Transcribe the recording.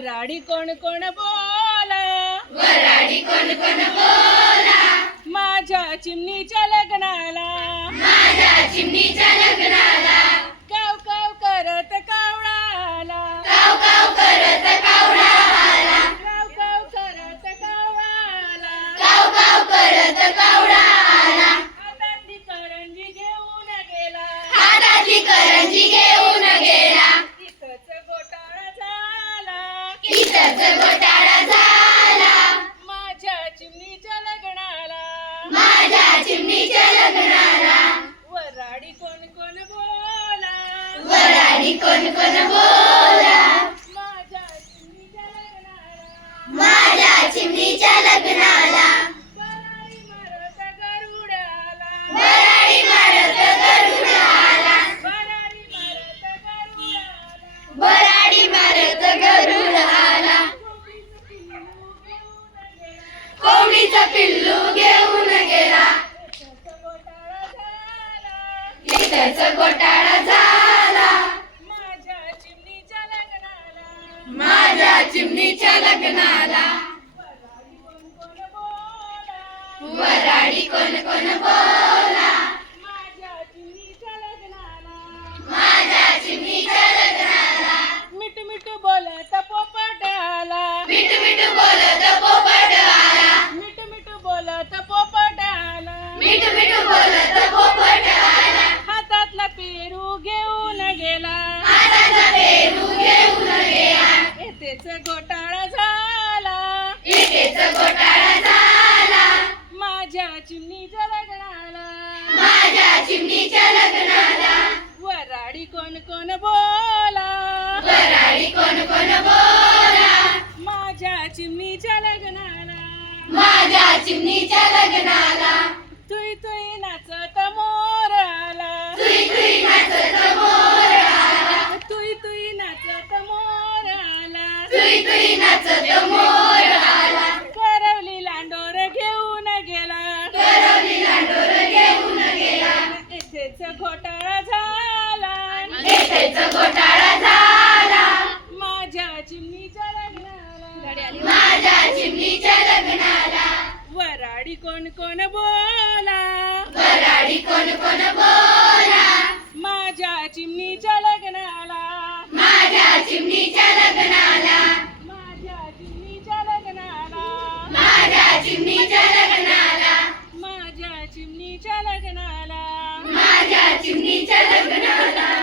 वराडी कोण कोण बोला, वराडी कोण कोण बोला, माझ्या चिमणीच्या लग्नाला, माझ्या चिमणीच्या लग्नाला, काव काव करत कावळा आला, काव काव करत कावळा आला, काव काव करत कावळा आला, काव काव करत कावळा आला, हातातली करंजी घेऊन गेला, हाताची करंजी घेऊन गेला, इथंच घोटाळा झाला, इथंच घोटाळा झाला, माझ्या चिमणीच्या लग्नाला, माझ्या चिमणीच्या लग्नाला, वराडी कोण कोण बोला, वराडी कोण कोण बोला, माझ्या चिमणीच्या लग्नाला, माझ्या चिमणीच्या लग्नाला, वराडी मारत गरुडाला, वराडी मारत गरुडाला, वराडी मारत गरुडाला, वराडी मारत गरुडाला, कोंबडीचं पिल्लू घेऊन गेला, इथंच घोटाळा झाला, माझ्या चिमणीच्या लग्नाला, माझ्या चिमणीच्या लग्नाला, वराडी कोण कोण बोला, माझ्या चिमणीच्या लग्नाला, माझ्या चिमणीच्या लग्नाला, मिठ मिठ बोलत पोपट आला, मिठ मिठ बोलत पोपट आला, मिठ मिठ बोलत पोपट आला, मिठ मिठ बोलत पोपट आला, हातातला पेरू घेऊन गेला, हाताचा पेरू घेऊन गेला, येथेच घोटाळा झाला, इथेच घोटाळा झाला, माझ्या चिमणीच्या लग्नाला, माझ्या चिमणीच्या लग्नाला, वराडी कोण कोण बोला, वराडी कोण कोण बोला, माझ्या चिमणीच्या लग्नाला, माझ्या चिमणीच्या लग्नाला, तुई तुई नाचत मोर आला, तुई तुई नाचत मोर आला, तुई तुई नाचत मोर आला, तुई तुई नाचत मोर आला, करवली लांडोर घेऊन गेला, करवली लांडोर घेऊन गेला, येथेच घोटाळा झाला, येथेच घोटाळा झाला, माझ्या चिमणीच्या लग्नाला, माझ्या चिमणीच्या लग्नाला, वराडी कोण कोण बोला, वराडी कोण कोण बोला, माझ्या चिमणीच्या लग्नाला, माझ्या चिमणीच्या लग्नाला, माझ्या चिमणीच्या लग्नाला, माझ्या चिमणीच्या लग्नाला, माझ्या चिमणीच्या लग्नाला, माझ्या चिमणीच्या लग्नाला.